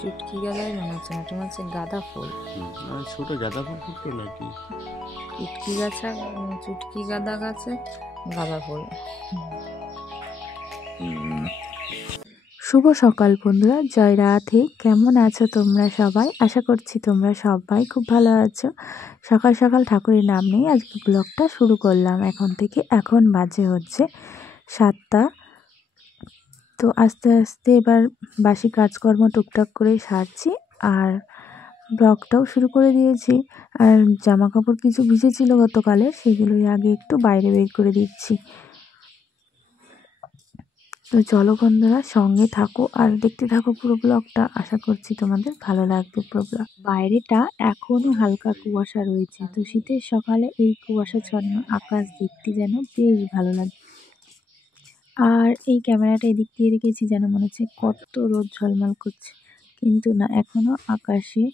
চুটকি গাদাই মনে হচ্ছে না, এটা মনে হচ্ছে গাঁদা ফুল। ছোট গাঁদা ফুল ফুটতো নাকি? চুটকি গাঁদা গাছে গাঁদা ফুল। শুভ সকাল বন্ধুরা, জয় রাধে। কেমন আছো তোমরা সবাই? আশা করছি তোমরা সবাই খুব ভালো আছো। সকাল সকাল ঠাকুরের নাম নিয়ে আজকে ব্লগটা শুরু করলাম এখন থেকে। এখন বাজে হচ্ছে 7টা। তো আস্তে আস্তে এবার বাসি কাজকর্ম টুকটাক করে সারছি আর ব্লগটাও শুরু করে দিয়েছি। আর জামা কাপড় কিছু ভিজেছিল গতকালে, সেগুলোই আগে একটু বাইরে বের করে দিচ্ছি। তো চলো বন্ধুরা, সঙ্গে থাকো আর দেখতে থাকো পুরো ব্লগটা। আশা করছি তোমাদের ভালো লাগবে পুরো ব্লগ। বাইরেটা এখনো হালকা কুয়াশা রয়েছে, তো শীতের সকালে এই কুয়াশাচ্ছন্ন আকাশ দেখতে যেন বেশ ভালো লাগে। আর এই ক্যামেরাটা এদিক দিয়ে রেখেছি যেন মনে হচ্ছে কত রোদ ঝলমল করছে, কিন্তু না, এখনো আকাশে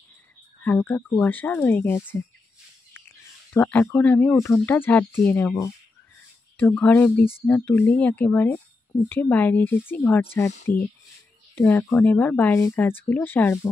হালকা কুয়াশা রয়ে গেছে। তো এখন আমি উঠোনটা ঝাড় দিয়ে নেব। তো ঘরে বিছনা তুলেই একেবারে উঠে বাইরে এসেছি ঘর ঝাড় দিয়ে। তো এখন এবার বাইরের কাজগুলো সারবো।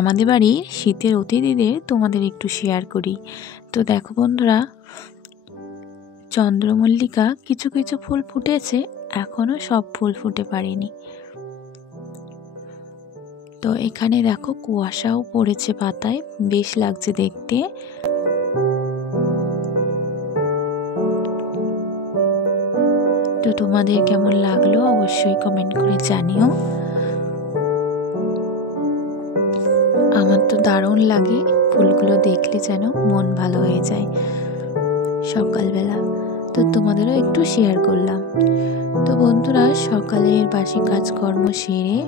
আমাদের বাড়ির শীতের অতিথিদের তোমাদের একটু শেয়ার করি। তো দেখো বন্ধুরা, চন্দ্রমল্লিকা কিছু কিছু ফুল ফুটেছে, এখনো সব ফুল ফুটে পারেনি। তো এখানে দেখো কুয়াশাও পড়েছে পাতায়, বেশ লাগছে দেখতে। তো তোমাদের কেমন লাগলো অবশ্যই কমেন্ট করে জানিও। আমার তো দারুণ লাগে, ফুলগুলো দেখলে যেন মন ভালো হয়ে যায় সকালবেলা। তো তোমাদেরও একটু শেয়ার করলাম। তো বন্ধুরা, সকালের বাসি কাজকর্ম সেরে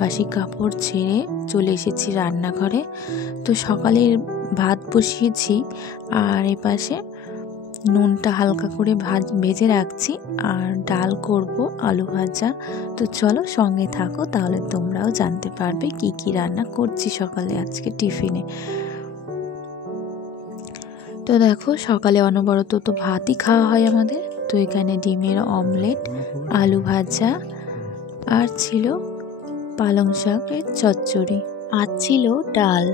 বাসি কাপড় ছেড়ে চলে এসেছি রান্নাঘরে। তো সকালের ভাত বসিয়েছি আর এপাশে নুনটা হালকা করে ভেজে রাখছি আর ডাল করব, আলু ভাজা। তো চলো সঙ্গে থাকো, তাহলে তোমরাও জানতে পারবে কি কি রান্না করছি সকালে আজকে টিফিনে। তো দেখো, সকালে অনবরত তো ভাতই খাওয়া হয় আমাদের। তো এখানে ডিমের অমলেট, আলু ভাজা আর ছিল পালং শাকের চচ্চড়ি আর ছিল ডাল।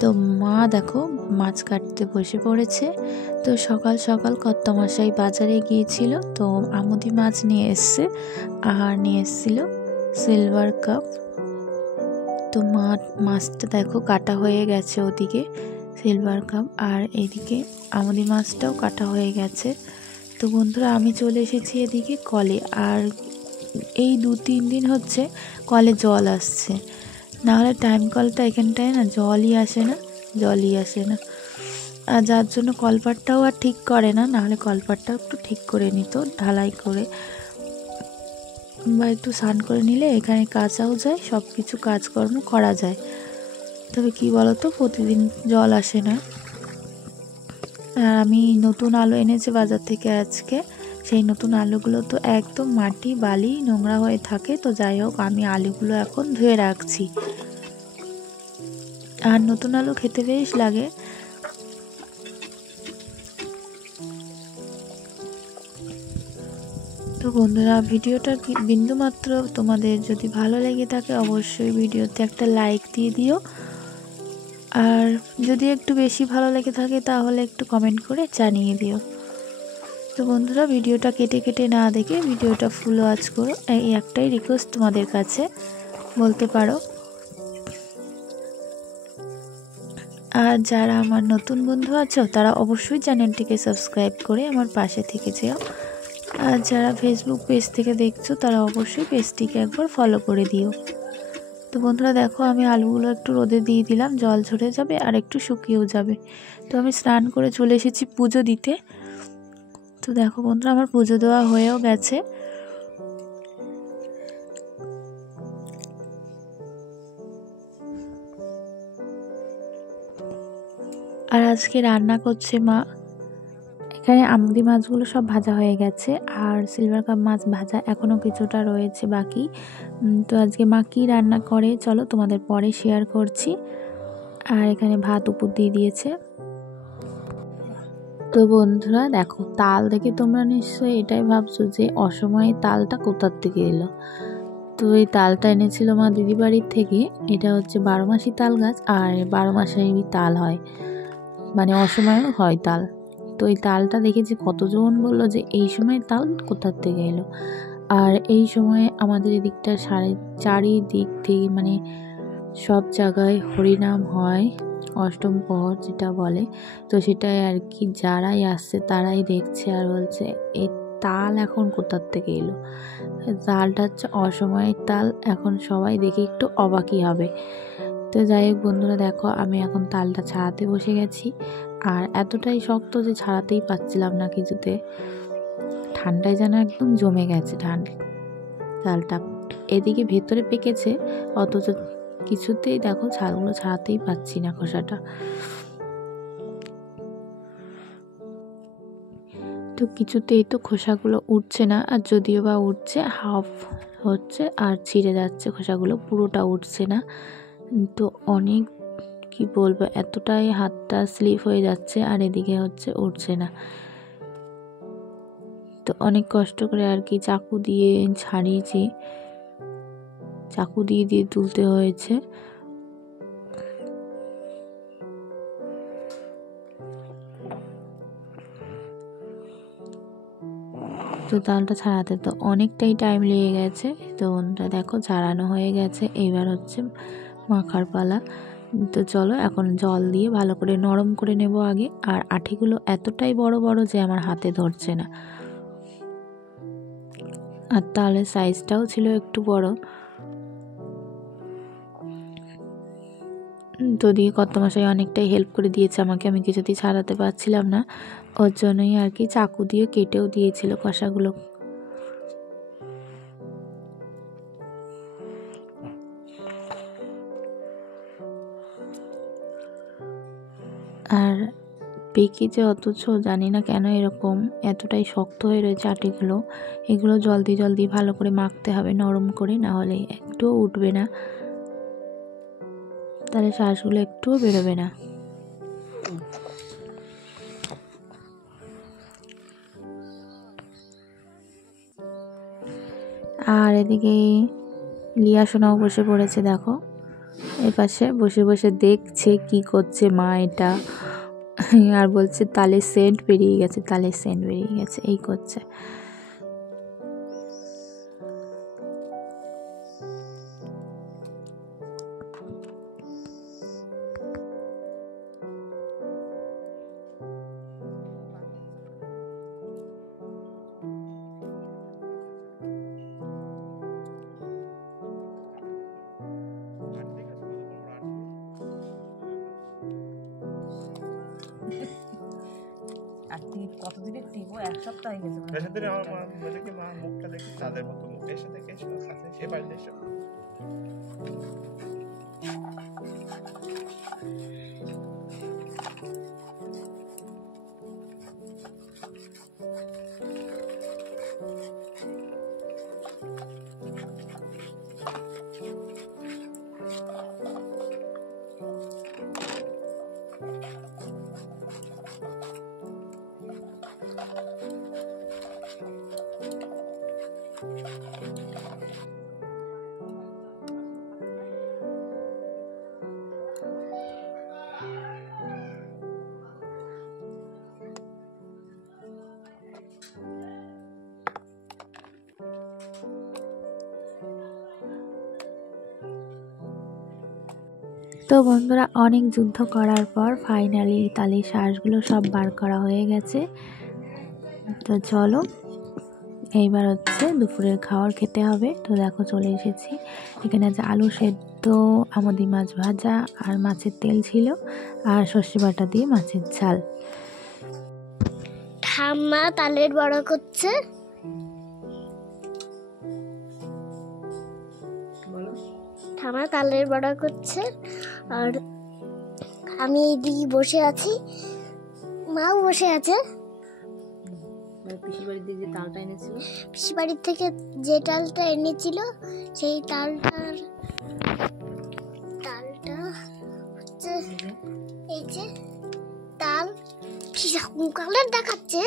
তো মা দেখো মাছ কাটতে বসে পড়েছে। তো সকাল সকাল কর্তামশাই বাজারে গিয়েছিল, তো আমুদি মাছ নিয়ে এসছে আর নিয়ে এসেছিল সিলভার কাপ। তো মাছটা দেখো কাটা হয়ে গেছে ওদিকে সিলভার কাপ, আর এদিকে আমুদি মাছটাও কাটা হয়ে গেছে। তো বন্ধুরা, আমি চলে এসেছি এদিকে কলে। আর এই 2-3 দিন হচ্ছে কলে জল আসছে, নাহলে টাইম কলটা এখানটায় না জলই আসে না। আর যার জন্য কলপাটটাও আর ঠিক করে না, নাহলে কলপাটটাও একটু ঠিক করে নিত ঢালাই করে, বা একটু স্নান করে নিলে এখানে কাচাও যায়, সব কিছু কাজকর্ম করা যায়। তবে কি বলতো, প্রতিদিন জল আসে না। আর আমি নতুন আলু এনেছি বাজার থেকে আজকে, সেই নতুন আলুগুলো তো একদম মাটি বালি নোংরা হয়ে থাকে। তো যাই হোক, আমি আলুগুলো এখন ধুয়ে রাখছি। আর নতুন আলু খেতে বেশ লাগে। তো বন্ধুরা, ভিডিওটা কি বিন্দুমাত্র তোমাদের যদি ভালো লেগে থাকে অবশ্যই ভিডিওতে একটা লাইক দিয়ে দিও, আর যদি একটু বেশি ভালো লেগে থাকে তাহলে একটু কমেন্ট করে জানিয়ে দিও। তো বন্ধুরা, ভিডিওটা কেটে কেটে না দেখে ভিডিওটা ফুল ওয়াচ করো, এই একটাই রিকোয়েস্ট তোমাদের কাছে বলতে পারো। আর যারা আমার নতুন বন্ধু আছো তারা অবশ্যই চ্যানেলটিকে সাবস্ক্রাইব করে আমার পাশে থেকে যেও। আর যারা ফেসবুক পেজ থেকে দেখছো তারা অবশ্যই পেজটিকে একবার ফলো করে দিও। তো বন্ধুরা দেখো, আমি আলুগুলো একটু রোদে দিয়ে দিলাম, জল ঝরে যাবে আর একটু শুকিয়েও যাবে। তো আমি স্নান করে চলে এসেছি পুজো দিতে। তো দেখো বন্ধুরা, আমার পুজো দেওয়া হয়েও গেছে। আর আজকে রান্না করছে মা। এখানে আমুদি মাছগুলো সব ভাজা হয়ে গেছে, আর সিলভার কাপ মাছ ভাজা এখনও কিছুটা রয়েছে বাকি। তো আজকে মা কী রান্না করে চলো তোমাদের পরে শেয়ার করছি। আর এখানে ভাত উপর দিয়ে দিয়েছে। তো বন্ধুরা দেখো, তাল দেখে তোমরা নিশ্চয়ই এটাই ভাবছো যে অসময়ে তালটা কোথার থেকে এলো। তো এই তালটা এনেছিল মা দিদি বাড়ির থেকে। এটা হচ্ছে 12 মাসি তাল গাছ, আর 12 মাসেই তাল হয়, মানে অসময়েও হয় তাল। তো এই তালটা দেখেছি কতজন বললো যে এই সময় তাল কোথার থেকে এলো। আর এই সময়ে আমাদের এদিকটা চারিদিক থেকে মানে সব জায়গায় হরিনাম হয়, অষ্টম প্রহর যেটা বলে। তো সেটাই আর কি, যারাই আসছে তারাই দেখছে আর বলছে এই তাল এখন কোথার থেকে এলো। তালটা হচ্ছে অসময়ের তাল, এখন সবাই দেখে একটু অবাকই হবে। তো যাই হোক বন্ধুরা দেখো, আমি এখন তালটা ছাড়াতে বসে গেছি। আর এতটাই শক্ত যে ছাড়াতেই পাচ্ছিলাম না কিছুতে, ঠান্ডায় যেন একদম জমে গেছে তালটা। এদিকে ভেতরে পেকেছে, অথচ কিছুতেই দেখো ছালগুলো ছাড়াতেই পাচ্ছি না, খোসাটা। তো কিছুতেই তো খোসাগুলো উঠছে না, আর যদিও বা উঠছে হাফ হচ্ছে আর ছিঁড়ে যাচ্ছে, খোসাগুলো পুরোটা উঠছে না। তো অনেক কি বলবো, এতটাই হাতটা স্লিপ হয়ে যাচ্ছে, আর এদিকে হচ্ছে উঠছে না। তো অনেক কষ্ট করে আর কি চাকু দিয়ে ছাড়িয়েছি, চাকু দিয়ে দিয়ে তুলতে হয়েছে। তো তালটা ছাড়াতে তো অনেকটাই টাইম লেগে গেছে। তো ওটা দেখো ছাড়ানো হয়ে গেছে, এবার হচ্ছে মাখার পালা। তো চলো এখন জল দিয়ে ভালো করে নরম করে নেব আগে। আর আঠিগুলো এতটাই বড় বড় যে আমার হাতে ধরছে না, আর তালের সাইজটাও ছিল একটু বড়। তো দিয়ে কর্তামশাই অনেকটাই হেল্প করে দিয়েছে আমাকে, আমি কিছুতেই ছাড়াতে পারছিলাম না, ওর জন্যই আর কি চাকু দিয়ে কেটেও দিয়েছিল কষাগুলো। আর পেকে যে অথচ জানি না কেন এরকম এতটাই শক্ত হয়ে রয়েছে আটিগুলো। এগুলো জলদি জলদি ভালো করে মাখতে হবে নরম করে, না হলে একটুও উঠবে না, তাহলে শ্বাসগুলো একটুও বেরোবে না। আর এদিকে লিয়া সোনাও বসে পড়েছে দেখো, এপাশে বসে বসে দেখছে কি করছে মা এটা, আর বলছে তালের সেন্ট বেরিয়ে গেছে, তালের সেন্ট বেরিয়ে গেছে, এই করছে। আর কতদিনের টিপো, এক সপ্তাহ হয়ে গেছে মনে হয়। সেদিন আমার মা বলে কি, মা মুখটা দেখি তাদের মতো মুখ, এসে দেখে এসে কাছে সে বাড়িতে এসে তো বন্ধুরা অনেক যুদ্ধ করার পর ফাইনালি তালের শাঁসগুলো সব বার করা হয়ে গেছে। তো চলো এইবার হচ্ছে দুপুরের খাবার খেতে হবে। তো দেখো চলে এসেছি, এখানে আছে আলু সেদ্ধ, আমুদি মাছ ভাজা আর মাছের তেল ছিল, আর সর্ষে বাটা দিয়ে মাছের ঝাল। ঠাম্মা তালের বড়া করছে। ঠাম্মা তালের বড়া করছে আর আমি এইদিকে বসে আছি, মাও বসে আছে। পিসির বাড়ির দিকে যে তালটা এনেছিল, পিসি বাড়ির থেকে যে তালটা এনেছিল সেই তালটা হচ্ছে এই যে তাল। কিরকম কালার দেখাচ্ছে,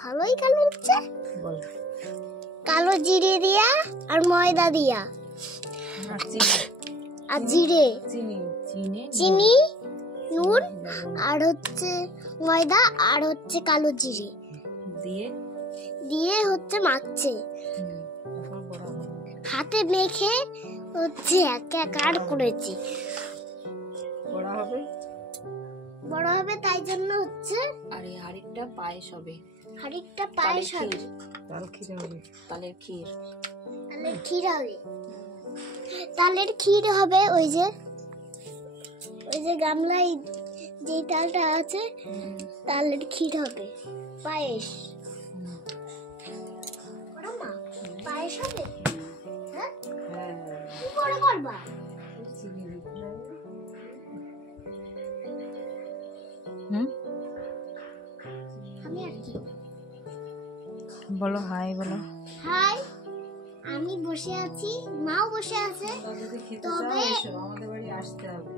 ভালোই কালার হচ্ছে। বল। কালো জিরে দিয়া আর ময়দা দিয়া আর জিরে, চিনি, নুন আর হচ্ছে ময়দা আর হচ্ছে কালো জিরে দিয়ে হচ্ছে মাখছে। হাতে মেখে হচ্ছে একাকার করেছি। বড় হবে তাই জন্য হচ্ছে। আর এই আরেকটা পায়েস হবে, আরেকটা পায়েস হবে, তালের ক্ষীর। তালের ক্ষীর হবে, তালের ক্ষীর হবে। ওই যে গামলায় যে তালটা আছে তালের ক্ষীর হবে, পায়েস। পায়েস হবে। হ্যাঁ কি করে করবা? আমি আর কি বলো হাই, বলো হাই। আমি বসে আছি, মাও বসে আছে। তবে আমাদের বাড়ি আসতে হবে।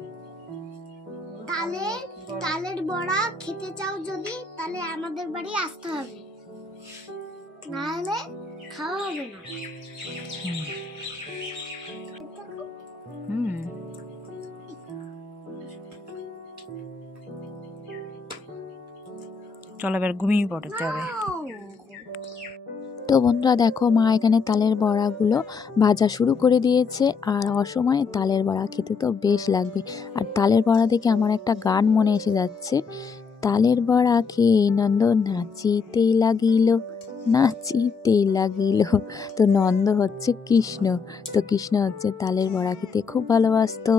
তালের বড়া খেতে চাও যদি, তাহলে আমাদের বাড়ি আসতে হবে, না হলে খাওয়া হবে না। চলো এবার ঘুমিয়ে পড়তে হবে। তো বন্ধুরা দেখো মা এখানে তালের বড়াগুলো ভাজা শুরু করে দিয়েছে, আর অসময়ে তালের বড়া খেতে তো বেশ লাগবে। আর তালের বড়া দেখে আমার একটা গান মনে এসে যাচ্ছে, তালের বড়া খেয়ে নন্দ নাচিতেই লাগিল, নাচিতেই লাগিল। তো নন্দ হচ্ছে কৃষ্ণ, তো কৃষ্ণ হচ্ছে তালের বড়া খেতে খুব ভালোবাসতো।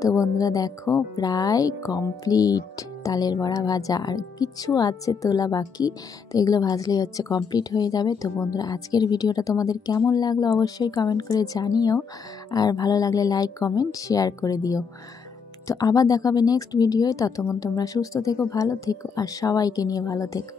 তো বন্ধুরা দেখো প্রায় কমপ্লিট তালের বড়া ভাজা, আর কিছু আছে তোলা বাকি। তো এগুলো ভাজলেই হচ্ছে কমপ্লিট হয়ে যাবে। তো বন্ধুরা আজকের ভিডিওটা তোমাদের কেমন লাগলো অবশ্যই কমেন্ট করে জানিও, আর ভালো লাগলে লাইক কমেন্ট শেয়ার করে দিও। তো আবার দেখা হবে নেক্সট ভিডিওয়। ততক্ষণ তোমরা সুস্থ থেকো, ভালো থেকো, আর সবাইকে নিয়ে ভালো থেকো।